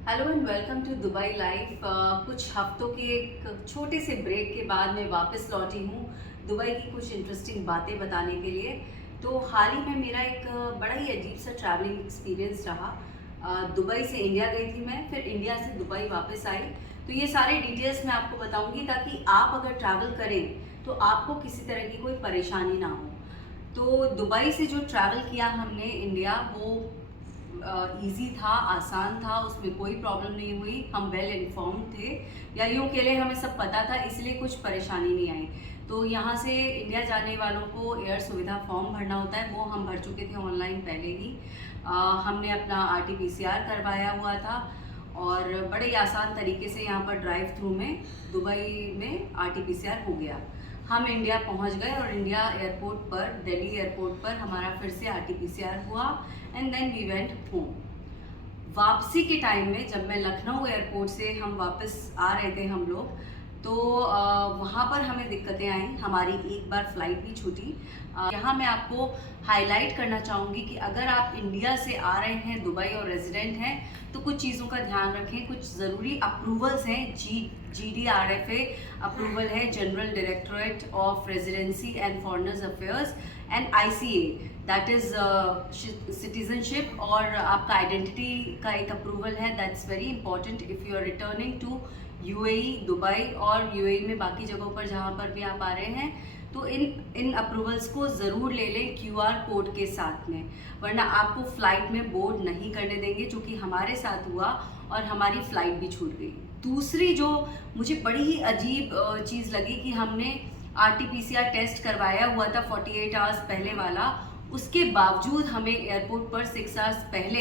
Hello and welcome to Dubai life. कुछ हफ्तों के एक छोटे से ब्रेक के बाद मैं वापस लौटी हूँ दुबई की कुछ इंटरेस्टिंग बातें बताने के लिए। तो हाल ही में मेरा एक बड़ा ही अजीब सा ट्रैवलिंग एक्सपीरियंस रहा। दुबई से इंडिया गई थी मैं, फिर इंडिया से दुबई वापस आई। तो ये सारे डिटेल्स मैं आपको बताऊंगी ताकि आप अगर ट्रैवल करें तो आपको किसी तरह की कोई परेशानी ना हो। तो दुबई से जो ट्रैवल किया हमने इंडिया, वो इजी था, आसान था, उसमें कोई प्रॉब्लम नहीं हुई। हम वेल इन्फॉर्म थे, या यूँ कह लें हमें सब पता था, इसलिए कुछ परेशानी नहीं आई। तो यहाँ से इंडिया जाने वालों को एयर सुविधा फॉर्म भरना होता है, वो हम भर चुके थे ऑनलाइन पहले ही। हमने अपना RT-PCR करवाया हुआ था और बड़े ही आसान तरीके से यहाँ पर ड्राइव थ्रू में दुबई में RT-PCR हो गया। हम इंडिया पहुंच गए और इंडिया एयरपोर्ट पर, दिल्ली एयरपोर्ट पर हमारा फिर से RT-PCR हुआ and then we went home. वापसी के टाइम में जब मैं लखनऊ एयरपोर्ट से हम वापस आ रहे थे हम लोग, तो वहाँ पर हमें दिक्कतें आई, हमारी एक बार फ्लाइट भी छूटी। यहाँ मैं आपको हाईलाइट करना चाहूँगी कि अगर आप इंडिया से आ रहे हैं दुबई और रेजिडेंट हैं तो कुछ चीज़ों का ध्यान रखें। कुछ ज़रूरी अप्रूवल्स हैं, GDRFA अप्रूवल है, general directorate of residency and foreigners affairs, and ICA that is citizenship, और आपका आइडेंटिटी का एक अप्रूवल है। That's very important if you are returning to UAE, Dubai और UAE में बाकी जगहों पर जहाँ पर भी आप आ रहे हैं, तो इन अप्रूवल्स को ज़रूर ले लें QR कोड के साथ में, वरना आपको फ़्लाइट में बोर्ड नहीं करने देंगे, जो कि हमारे साथ हुआ और हमारी फ़्लाइट भी छूट गई। दूसरी जो मुझे बड़ी ही अजीब चीज़ लगी कि हमने RT-PCR टेस्ट करवाया हुआ था 48 आवर्स पहले वाला, उसके बावजूद हमें एयरपोर्ट पर 6 आवर्स पहले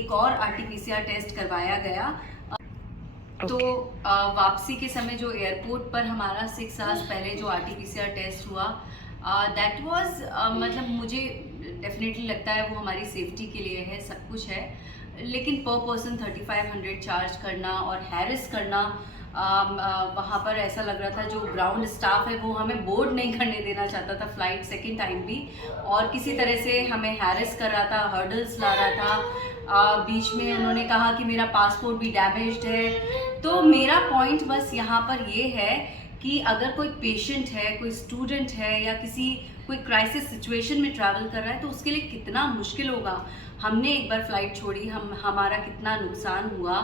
एक और RT-PCR टेस्ट करवाया गया। तो वापसी के समय जो एयरपोर्ट पर हमारा 6 आवर्स पहले जो RT-PCR टेस्ट हुआ, दैट वाज, मतलब मुझे डेफिनेटली लगता है वो हमारी सेफ्टी के लिए है, सब कुछ है, लेकिन पर पर्सन 3500 चार्ज करना और हैरिस करना, वहाँ पर ऐसा लग रहा था जो ग्राउंड स्टाफ है वो हमें बोर्ड नहीं करने देना चाहता था फ्लाइट सेकेंड टाइम भी, और किसी तरह से हमें हैरिस कर रहा था, हर्डल्स ला रहा था। बीच में उन्होंने कहा कि मेरा पासपोर्ट भी डैमेज्ड है। तो मेरा पॉइंट बस यहाँ पर ये है कि अगर कोई पेशेंट है, कोई स्टूडेंट है, या कोई क्राइसिस सिचुएशन में ट्रैवल कर रहा है, तो उसके लिए कितना मुश्किल होगा। हमने एक बार फ्लाइट छोड़ी, हमारा कितना नुकसान हुआ,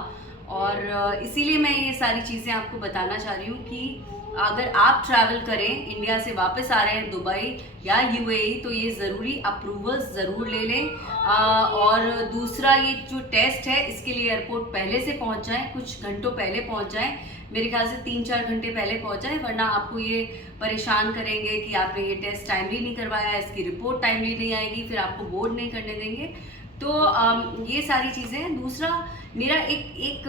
और इसीलिए मैं ये सारी चीज़ें आपको बताना चाह रही हूँ कि अगर आप ट्रैवल करें, इंडिया से वापस आ रहे हैं दुबई या UAE, तो ये ज़रूरी अप्रूवल्स ज़रूर ले लें। और दूसरा, ये जो टेस्ट है इसके लिए एयरपोर्ट पहले से पहुंच जाएं, कुछ घंटों पहले पहुंच जाएं, मेरे ख्याल से 3-4 घंटे पहले पहुंच जाएं, वरना आपको ये परेशान करेंगे कि आपने ये टेस्ट टाइमली नहीं करवाया, इसकी रिपोर्ट टाइमली नहीं आएगी, फिर आपको बोर्ड नहीं करने देंगे। तो ये सारी चीज़ें। दूसरा, मेरा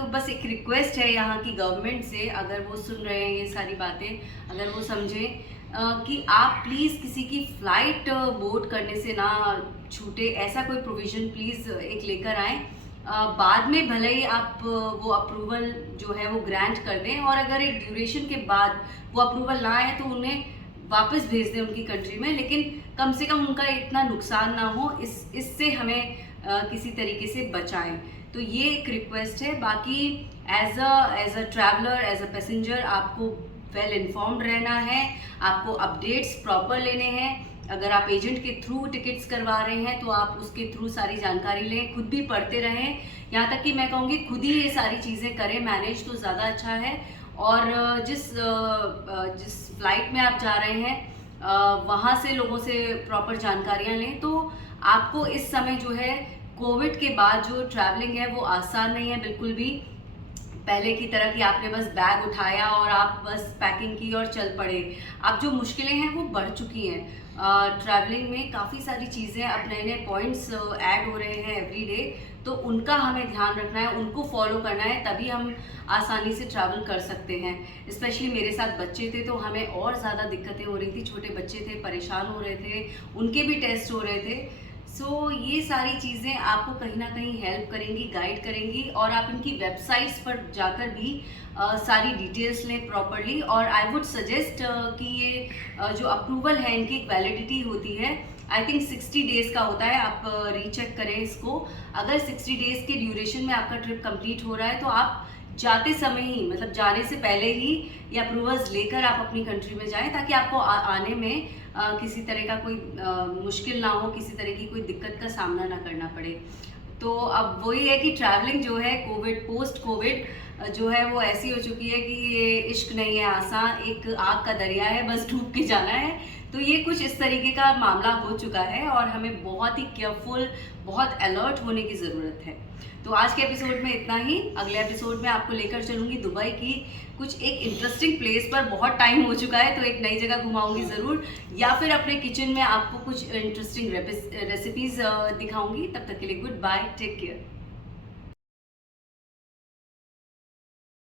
बस एक रिक्वेस्ट है यहाँ की गवर्नमेंट से, अगर वो सुन रहे हैं ये सारी बातें, अगर वो समझें कि आप प्लीज़ किसी की फ़्लाइट बोर्ड करने से ना छूटे, ऐसा कोई प्रोविज़न प्लीज़ एक लेकर आएँ। बाद में भले ही आप वो अप्रूवल जो है वो ग्रांट कर दें, और अगर एक ड्यूरेशन के बाद वो अप्रूवल ना आए तो उन्हें वापस भेज दें उनकी कंट्री में, लेकिन कम से कम उनका इतना नुकसान ना हो, इससे हमें किसी तरीके से बचाएं। तो ये एक रिक्वेस्ट है। बाकी as a traveller, as a passenger, आपको वेल इन्फॉर्म्ड रहना है, आपको अपडेट्स प्रॉपर लेने हैं। अगर आप एजेंट के थ्रू टिकट्स करवा रहे हैं तो आप उसके थ्रू सारी जानकारी लें, खुद भी पढ़ते रहें, यहाँ तक कि मैं कहूँगी खुद ही ये सारी चीज़ें करें, मैनेज तो ज़्यादा अच्छा है। और जिस फ्लाइट में आप जा रहे हैं वहाँ से लोगों से प्रॉपर जानकारियाँ लें। तो आपको इस समय जो है, कोविड के बाद जो ट्रैवलिंग है वो आसान नहीं है बिल्कुल भी, पहले की तरह कि आपने बस बैग उठाया और आप बस पैकिंग की और चल पड़े। अब जो मुश्किलें हैं वो बढ़ चुकी हैं। ट्रैवलिंग में काफ़ी सारी चीज़ें, अब नए नए पॉइंट्स ऐड हो रहे हैं एवरी डे, तो उनका हमें ध्यान रखना है, उनको फॉलो करना है, तभी हम आसानी से ट्रैवल कर सकते हैं। स्पेशली मेरे साथ बच्चे थे तो हमें और ज़्यादा दिक्कतें हो रही थी, छोटे बच्चे थे, परेशान हो रहे थे, उनके भी टेस्ट हो रहे थे। सो ये सारी चीज़ें आपको कहीं ना कहीं हेल्प करेंगी, गाइड करेंगी, और आप इनकी वेबसाइट्स पर जाकर भी सारी डिटेल्स लें प्रॉपरली। और आई वुड सजेस्ट कि ये जो अप्रूवल है इनकी एक वैलिडिटी होती है, आई थिंक 60 डेज़ का होता है। आप रीचेक करें इसको। अगर 60 डेज़ के ड्यूरेशन में आपका ट्रिप कंप्लीट हो रहा है तो आप जाते समय ही, मतलब जाने से पहले ही ये अप्रूवल्स लेकर आप अपनी कंट्री में जाएं, ताकि आपको आने में किसी तरह का कोई मुश्किल ना हो, किसी तरह की कोई दिक्कत का सामना ना करना पड़े। तो अब वही है कि ट्रैवलिंग जो है कोविड, पोस्ट कोविड जो है वो ऐसी हो चुकी है कि ये इश्क नहीं है आसान, एक आग का दरिया है, बस डूब के जाना है। तो ये कुछ इस तरीके का मामला हो चुका है और हमें बहुत ही केयरफुल, बहुत अलर्ट होने की ज़रूरत है। तो आज के एपिसोड में इतना ही। अगले एपिसोड में आपको लेकर चलूँगी दुबई की कुछ एक इंटरेस्टिंग प्लेस पर। बहुत टाइम हो चुका है तो एक नई जगह घुमाऊंगी ज़रूर, या फिर अपने किचन में आपको कुछ इंटरेस्टिंग रेसिपीज़ दिखाऊंगी। तब तक के लिए गुड बाय, टेक केयर।